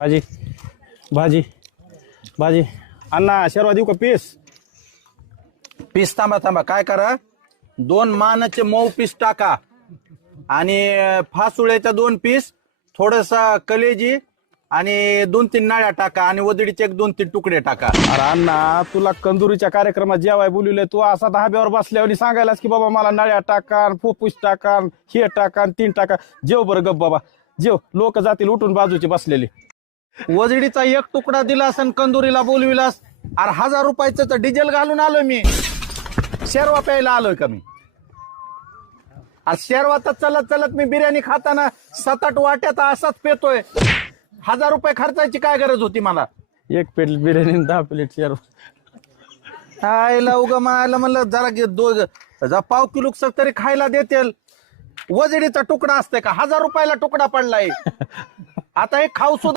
भाजी भाजी भाजी अण्णा शेरवा देऊ का पीस? पीस थांबा थांबा, काय करा, 2 मानाचे मऊ पीस टाका आणि फासुळ्याच्या 2 पीस, थोडसा कलेजी आणि 2-3 नाळ्या टाका आणि वदडीचे 1-2-3 तुकडे टाका. अरे अण्णा तुला कंदुरीच्या कार्यक्रमात जेवाय बोलवलंय, तू असा धाब्यावर बसल्यावर सांगायलास की बाबा मला नळ्या टाका, फुफ्फुस टाका, हे टाका, 3 टाका. जेव बरं गप बाबा, जेव. लोक जातील उठून बाजूचे बसलेले. वजडीचा 1 तुकडा दिला असन, कंदुरीला बोलविलास. अरे 1000 रुपयाचं तर डिझेल घालून आलोय मी. शेरवा प्यायला आलोय का मी? आज शेरवा तर चलत चलत मी बिर्याणी खाताना 7-8 वाट्यात असाच पेतोय. 1000 रुपये खर्चायची काय गरज होती मला? 1 प्लेट बिर्याणी 10 प्लेट शेरवा. आयला उगा मायला म्हणलं जरा पाव किलो तरी खायला देतील. वजडीचा तुकडा असते का? 1000 रुपयाला तुकडा पडलाय. आता हे खाऊ सुद्धा